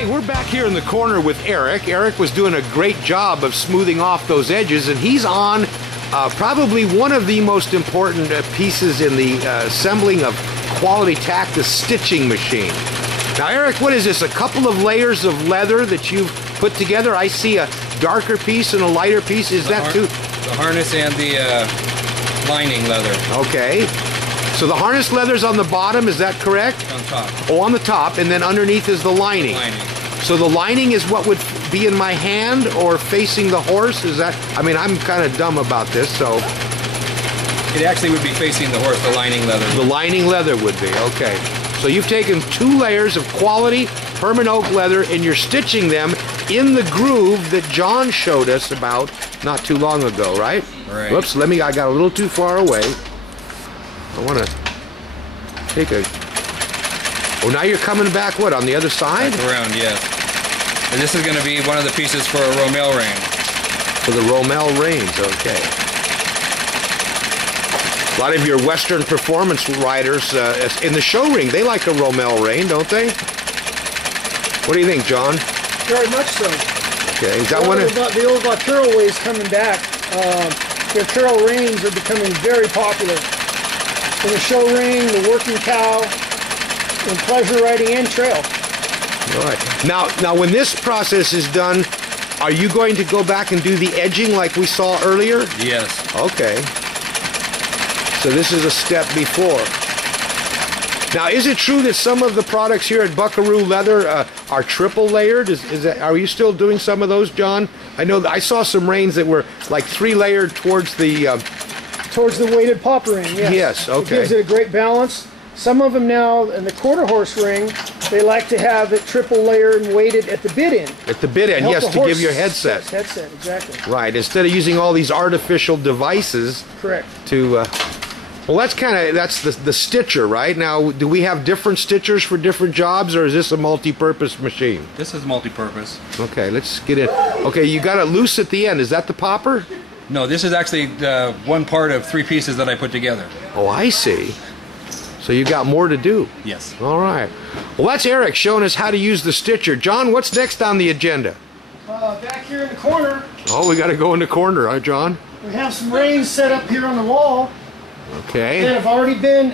Okay, we're back here in the corner with Eric. Eric was doing a great job of smoothing off those edges, and he's on probably one of the most important pieces in the assembling of quality tack, the stitching machine. Now, Eric, what is this? A couple of layers of leather that you've put together? I see a darker piece and a lighter piece. Is that too? The harness and the lining leather. Okay. So the harness leather's on the bottom, is that correct? On top. Oh, on the top, and then underneath is the lining. So the lining is what would be in my hand or facing the horse? Is that? I mean, I'm kind of dumb about this, so. It actually would be facing the horse, the lining leather. The lining leather would be, okay. So you've taken 2 layers of quality permanent oak leather and you're stitching them in the groove that John showed us about not too long ago, right? Right. Whoops, I got a little too far away. I want to take a... Oh, now you're coming back, what, on the other side? Back around, yes. And this is going to be one of the pieces for a Rommel Rein. For the Rommel Reins, okay. A lot of your Western performance riders in the show ring, they like a Rommel Rein, don't they? What do you think, John? Very much so. Okay, is that one of the old Buckaroo ways coming back? The Buckaroo Reins are becoming very popular. In the show ring, the working cow, in pleasure riding and trail. All right. Now, when this process is done, are you going to go back and do the edging like we saw earlier? Yes. Okay. So this is a step before. Now, is it true that some of the products here at Buckaroo Leather are triple layered? Are you still doing some of those, John? I know I saw some reins that were like 3 layered towards the weighted popper ring. Yes. Yes. Okay. It gives it a great balance. Some of them now in the quarter horse ring, they like to have it triple layered and weighted at the bit end. At the bit end, yes, to give your headset. Headset, exactly. Right. Instead of using all these artificial devices. Correct. To well, that's the stitcher, right? Now, do we have different stitchers for different jobs, or is this a multi-purpose machine? This is multi-purpose. Okay, let's get in. Okay, you got it loose at the end. Is that the popper? No, this is actually one part of 3 pieces that I put together. Oh, I see. So you got more to do. Yes. All right. Well, that's Eric showing us how to use the stitcher. John, what's next on the agenda? Back here in the corner. Oh, we got to go in the corner, huh, John? We have some reins set up here on the wall. Okay. That have already been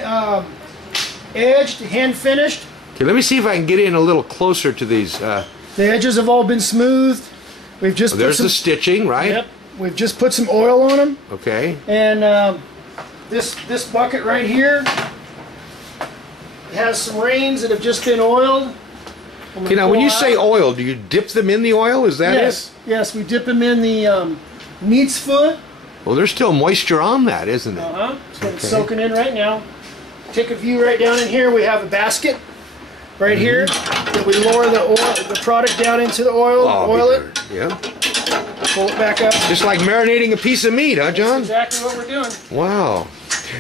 edged, hand finished. Okay, let me see if I can get in a little closer to these. The edges have all been smoothed. We've just put there's the stitching, right? Yep. We've just put some oil on them. Okay. And this bucket right here has some reins that have just been oiled. Okay, now when you say oil, do you dip them in the oil? Is that yes. it? Yes, we dip them in the neat's foot. Well, there's still moisture on that, isn't it? Uh-huh. It's soaking in right now. Take a view right down in here. We have a basket right here that we lower the product down into the oil, oil it. Yeah. Pull it back up. Just like marinating a piece of meat, huh, John? That's exactly what we're doing. Wow.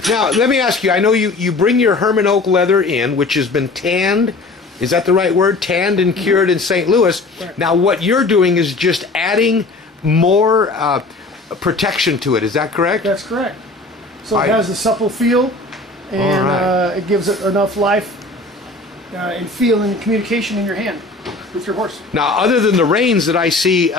Now, let me ask you, I know you bring your Herman oak leather in, which has been tanned. Is that the right word? Tanned and cured in St. Louis. Right. Now, what you're doing is just adding more protection to it. Is that correct? That's correct. So it has a supple feel, and it gives it enough life and feel and communication in your hand with your horse. Now, other than the reins that I see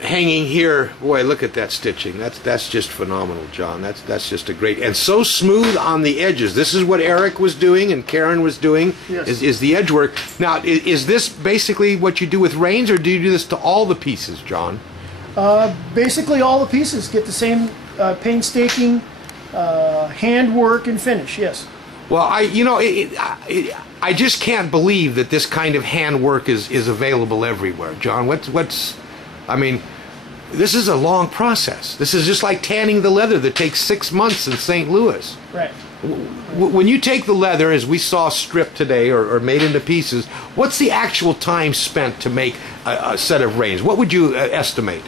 hanging here, boy, look at that stitching. That's just phenomenal, John. That's just a great, and so smooth on the edges. This is what Eric was doing and Karen was doing. Yes. Is the edge work. Now, is this basically what you do with reins, or do you do this to all the pieces, John? Basically, all the pieces get the same painstaking handwork and finish. Yes. Well, I just can't believe that this kind of handwork is available everywhere, John. I mean, this is a long process. This is just like tanning the leather that takes 6 months in St. Louis. Right. When you take the leather, as we saw stripped today or made into pieces, what's the actual time spent to make a set of reins? What would you estimate?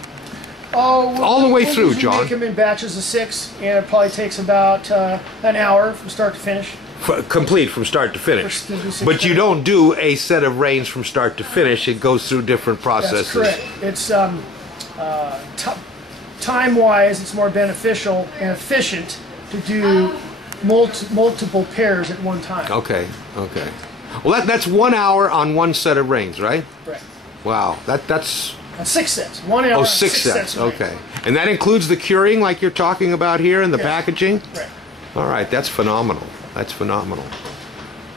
Oh, all the way through, John. Make them in batches of 6, and it probably takes about an hour from start to finish. Complete from start to finish. But you don't do a set of reins from start to finish. It goes through different processes. That's correct. It's time-wise, it's more beneficial and efficient to do multiple pairs at one time. Okay. Okay. Well, that's 1 hour on one set of reins, right? Right. Wow, that's 6 sets. 1 hour. oh, on 6 sets. of Okay, reins. and that includes the curing, like you're talking about here, and the Yes. packaging. Right. All right, that's phenomenal. That's phenomenal.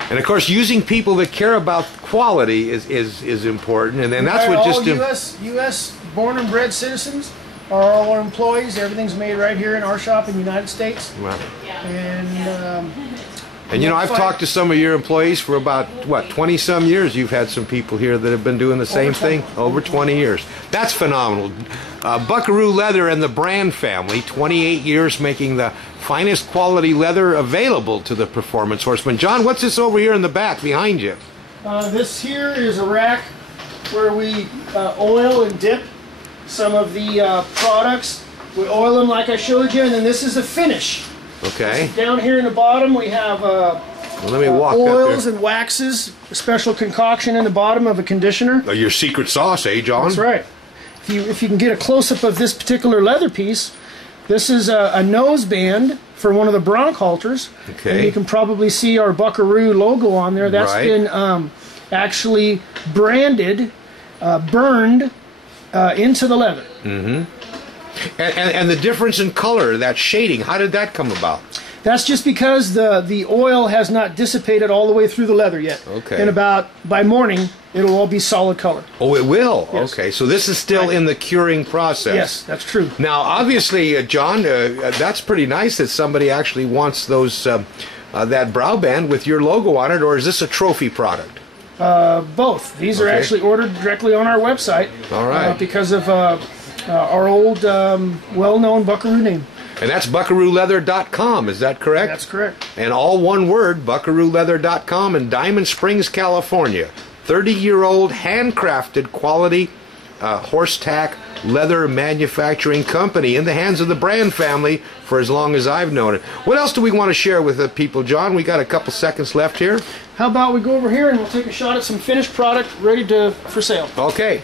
And of course, using people that care about quality is important, and then that's what all just U.S. born and bred citizens are all our employees. Everything's made right here in our shop in the United States. Wow. And you know, I've talked to some of your employees for about, what, 20-some years. You've had some people here that have been doing the same thing over 20 years. That's phenomenal. Buckaroo Leather and the brand family, 28 years making the finest quality leather available to the performance horseman. John, what's this over here in the back behind you? this here is a rack where we oil and dip some of the products. We oil them like I showed you, and then this is the finish. Okay. Down here in the bottom we have Well, let me walk oils up and waxes, a special concoction in the bottom of a conditioner. here. Your secret sauce, eh, John? That's right. If you can get a close-up of this particular leather piece, this is a nose band for one of the bronc halters. Okay. And you can probably see our Buckaroo logo on there. That's Right. been actually branded, burned into the leather. And the difference in color, that shading, how did that come about? That's just because the oil has not dissipated all the way through the leather yet. Okay. And by morning, it'll all be solid color. Oh, it will? Yes. Okay, so this is still in the curing process. Yes, that's true. Now, obviously, John, that's pretty nice that somebody actually wants those that brow band with your logo on it, or is this a trophy product? Both. These are Okay. actually ordered directly on our website. All right. Because of our old well-known Buckaroo name. And that's buckarooleather.com, is that correct? That's correct. And all one word, buckarooleather.com in Diamond Springs, California. 30-year-old handcrafted quality horse tack leather manufacturing company in the hands of the brand family for as long as I've known it. What else do we want to share with the people, John? We got a couple seconds left here. How about we go over here and we'll take a shot at some finished product ready for sale. Okay.